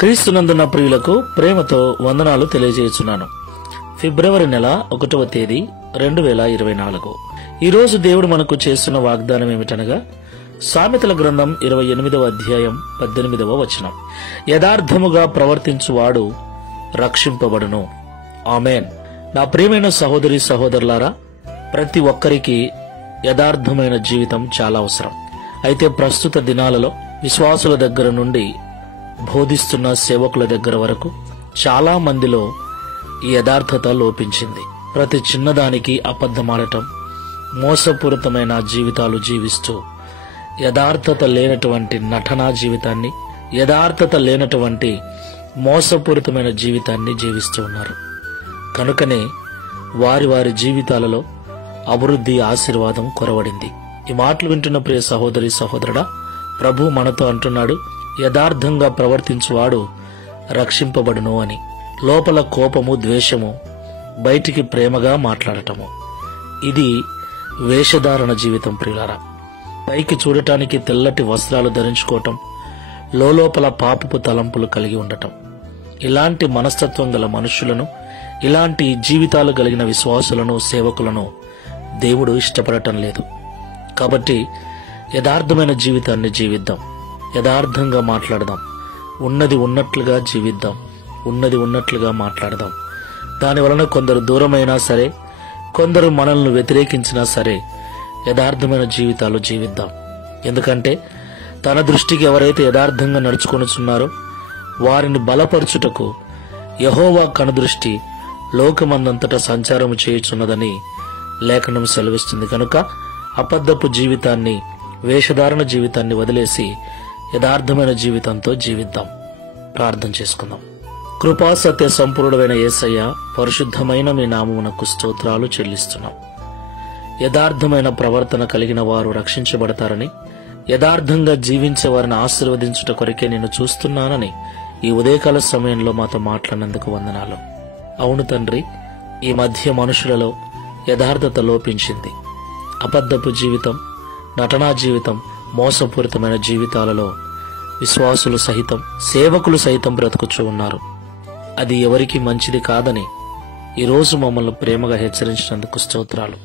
క్రీస్తునందున్న ప్రియులకు ప్రేమతో వందనాలు తెలియజేస్తున్నాను. ఫిబ్రవరి నెల 1వ తేదీ 2024. ఈరోజు దేవుడు మనకు చేస్తున్న వాగ్దానం ఏమిటనగా సామెతల గ్రంథం 28వ అధ్యాయం 18వ వచనం. యథార్థముగా ప్రవర్తించువాడు రక్షింపబడును. ఆమేన్. నా ప్రియమైన సహోదరి సహోదరులారా, ప్రతి ఒక్కరికి యథార్థమైన జీవితం చాలా అవసరం. అయితే ప్రస్తుత దినాలలో విశ్వాసుల దగ్గర నుండి బోధిస్తున్న సేవకుల దగ్గర వరకు చాలా మందిలో ఈ యథార్థత లోపించింది. ప్రతి చిన్నదానికి అబద్ధమాడటం, మోసపూరితమైన జీవితాలు జీవిస్తూ యథార్థత లేనటువంటి నటనా జీవితాన్ని, యథార్థత లేనటువంటి మోసపూరితమైన జీవితాన్ని జీవిస్తూ ఉన్నారు. కనుకనే వారి వారి జీవితాలలో అభివృద్ధి, ఆశీర్వాదం కొరవడింది. ఈ మాటలు వింటున్న ప్రియ సహోదరి సహోదరుడా, ప్రభు మనతో అంటున్నాడు, యథార్థంగా ప్రవర్తించువాడు రక్షింపబడును అని. లోపల కోపము, ద్వేషము, బయటికి ప్రేమగా మాట్లాడటము, ఇది వేషధారణ జీవితం ప్రియులారా. పైకి చూడటానికి తెల్లటి వస్త్రాలు ధరించుకోవటం, లోపల పాపపు తలంపులు కలిగి ఉండటం. ఇలాంటి మనస్తత్వం గల మనుషులను, ఇలాంటి జీవితాలు కలిగిన విశ్వాసులను, సేవకులను దేవుడు ఇష్టపడటం లేదు. కాబట్టి యథార్థమైన జీవితాన్ని జీవిద్దాం, యథార్థంగా మాట్లాడదాం, ఉన్నది ఉన్నట్లుగా జీవిద్దాం, ఉన్నది ఉన్నట్లుగా మాట్లాడదాం. దాని వలన కొందరు దూరమైనా సరే, కొందరు మనల్ని వ్యతిరేకించినా సరే, యథార్థమైన జీవితాలు జీవిద్దాం. ఎందుకంటే తన దృష్టికి ఎవరైతే యథార్థంగా నడుచుకొనుచున్నారో వారిని బలపరచుటకు యెహోవా కనుదృష్టి లోకమందంతటా సంచారము చేయుచున్నదని లేఖనం సెలవిస్తుంది. కనుక అబద్ధపు జీవితాన్ని, వేషధారణ జీవితాన్ని వదిలేసి యథార్థమైన జీవితంతో జీవిద్దాం. ప్రార్థన చేసుకుందాం. కృపా సత్య సంపూర్ణమైన యేసయ్య, పరిశుద్ధమైన మీ నామమునకు స్తోత్రాలు చెల్లిస్తున్నాం. యథార్థమైన ప్రవర్తన కలిగిన వారు రక్షించబడతారని, యథార్థంగా జీవించే వారిని ఆశీర్వదించుట కొరకే నేను చూస్తున్నానని ఈ ఉదయకాల సమయంలో మాతో మాట్లాడినందుకు వందనాలు. అవును తండ్రి, ఈ మధ్య మనుషులలో యథార్థత లోపించింది. అబద్ధపు జీవితం, నటనా జీవితం, మోసపూరితమైన జీవితాలలో విశ్వాసులు సహితం, సేవకులు సైతం బ్రతుకుచూ ఉన్నారు. అది ఎవరికి మంచిది కాదని ఈరోజు మమ్మల్ని ప్రేమగా హెచ్చరించినందుకు స్తోత్రాలు.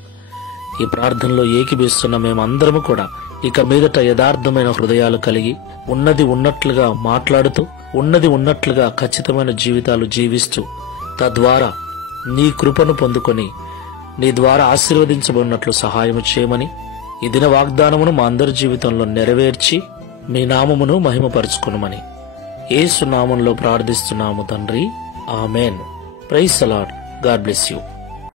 ఈ ప్రార్థనలో ఏకీభవిస్తున్న మేమందరము కూడా ఇక మీదట యథార్థమైన హృదయాలు కలిగి, ఉన్నది ఉన్నట్లుగా మాట్లాడుతూ, ఉన్నది ఉన్నట్లుగా ఖచ్చితమైన జీవితాలు జీవిస్తూ, తద్వారా నీ కృపను పొందుకొని నీ ద్వారా ఆశీర్వదించబడినట్లు సహాయము చేయమని, ఈ దిన వాగ్దానమును మా అందరి జీవితంలో నెరవేర్చి మీ నామమును మహిమపరుచుకునమని యేసు నామములో ప్రార్థిస్తున్నాము తండ్రి. Amen. Praise the lord. God bless you.